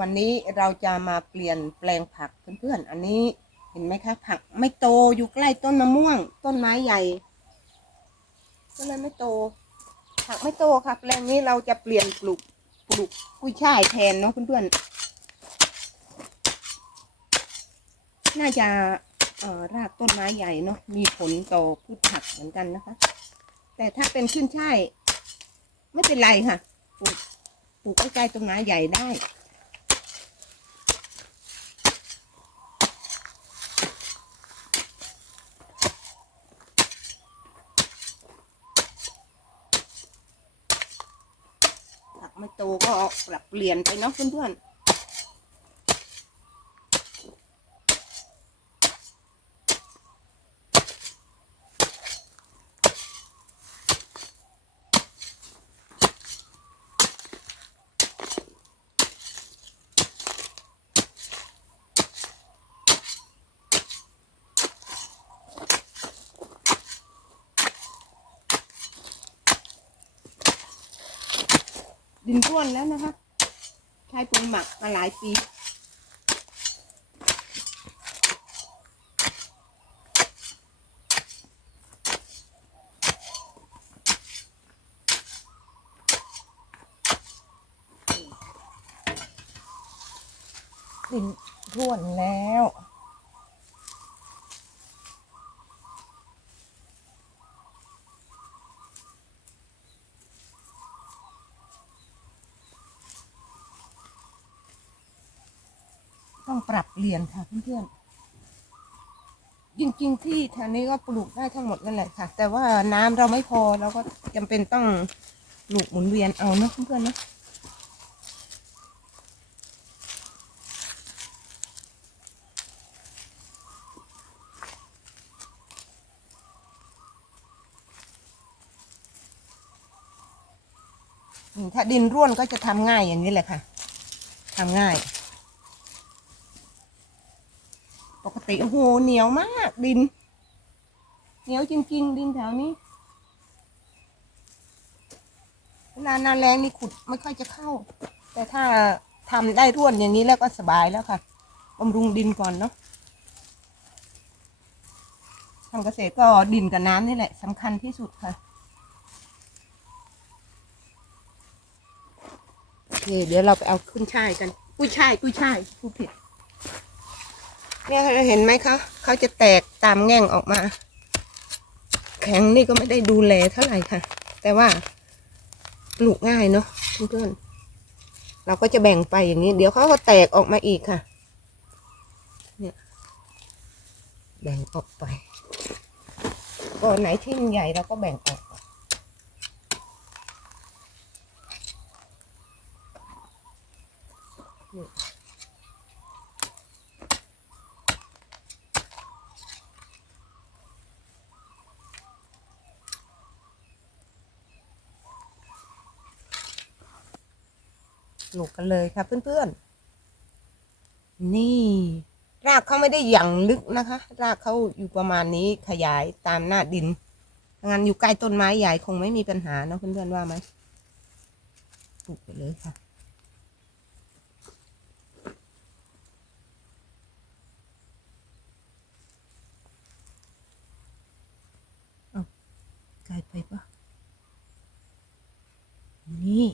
วันนี้เราจะมาเปลี่ยนแปลงผักเพื่อนๆ อันนี้เห็นไหมคะ ผักไม่โตอยู่ใกล้ต้นมะม่วง ต้นไม้ใหญ่ ก็เลยไม่โต ผักไม่โตค่ะ แปลงนี้เราจะเปลี่ยนปลูกปลูกกุ้ยช่ายแทนเนาะเพื่อนๆ น่าจะรากต้นไม้ใหญ่เนาะมีผลต่อพืชผักเหมือนกันนะคะ แต่ถ้าเป็นขึ้นช่ายไม่เป็นไรค่ะ ปลูกปลูกใกล้ๆต้นไม้ใหญ่ได้ ไม่โตก็ปรับเปลี่ยนไปเนาะเพื่อนๆ ดินร่วนแล้วนะคะใช้ปุ๋ยหมักมาหลายปีดินร่วนแล้ว ต้องปรับเปลี่ยนค่ะเพื่อนๆจริงๆที่แถวนี้ก็ปลูกได้ทั้งหมดนั่นแหละค่ะ แต่ว่าน้ำเราไม่พอเราก็จำเป็นต้องปลูกหมุนเวียนเอาเนอะเพื่อนๆเนะถ้าดินร่วนก็จะทำง่ายอย่างนี้แหละค่ะทำง่าย ปกติโอ้โหเหนียวมากดิน เหนียวจริง ๆ ดินแถวนี้เวลานาแรงนี่ขุดไม่ค่อยจะเข้า แต่ถ้าทำได้ร่วนอย่างนี้แล้วก็สบายแล้วค่ะบำรุงดินก่อนเนาะทำเกษตรก็ดินกับน้ำนี่แหละสำคัญที่สุดค่ะโอเคเดี๋ยวเราไปเอาขึ้นช่ายกันกุ้ยช่ายกุ้ยช่ายผู้ผิด เนี่ยเห็นไหมคะเขาจะแตกตามแง่งออกมา แข็งนี่ก็ไม่ได้ดูแลเท่าไหร่ค่ะ แต่ว่าปลูกง่ายเนาะเพื่อนๆเราก็จะแบ่งไปอย่างนี้ เดี๋ยวเขาก็แตกออกมาอีกค่ะ เนี่ยแบ่งออกไปก็ไหนที่มันใหญ่เราก็แบ่งออกนี่ ปลูกกันเลยค่ะเพื่อนๆ นี่ รากเขาไม่ได้หยั่งลึกนะคะ รากเขาอยู่ประมาณนี้ขยายตามหน้าดินงั้นอยู่ใกล้ต้นไม้ใหญ่คงไม่มีปัญหาเนอะเพื่อนๆว่าไหมปลูกไปเลยค่ะเอไกลไปปะนี่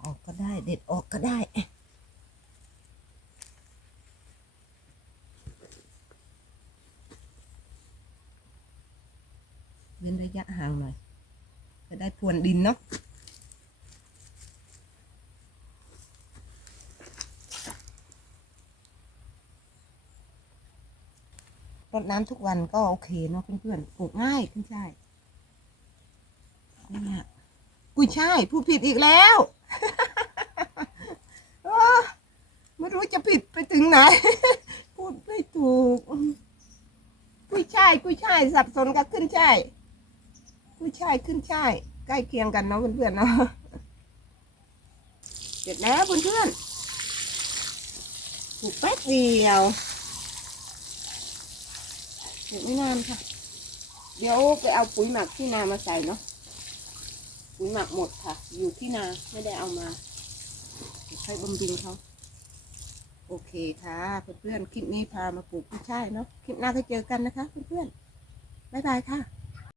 ออกก็ได้ เด็ดออกก็ได้เว้นระยะห่างหน่อย จะได้พรวนดินเนาะรดน้ำทุกวันก็โอเคเนาะเพื่อนๆปลูกง่ายขึ้นใช่เนี่ยกุยช่าย พูดผิดอีกแล้ว เออไม่รู้ จะผิดไปถึงไหน พูดไม่ถูก กุ้ยช่ายกุ้ยช่ายสับสนกับขึ้นช่ายกุ้ยช่ายขึ้นช่ายใกล้เคียงกันเนาะเพื่อนๆเนาะเสร็จแล้วเพื่อนๆปลูกแป๊บเดียวเสร็จไม่นานค่ะ เดี๋ยวไปเอาปุ๋ยหมักที่นามาใส่เนาะปุ๋ยหมักหมดค่ะ อยู่ที่นาไม่ได้เอามาเดี๋ยวค่อยบำรุงเขา โอเคค่ะ เพื่อนๆ คลิปนี้พามาปลูกกุ้ยช่ายเนาะ คลิปหน้าก็เจอกันนะคะ เพื่อนๆ บ๊ายบายค่ะ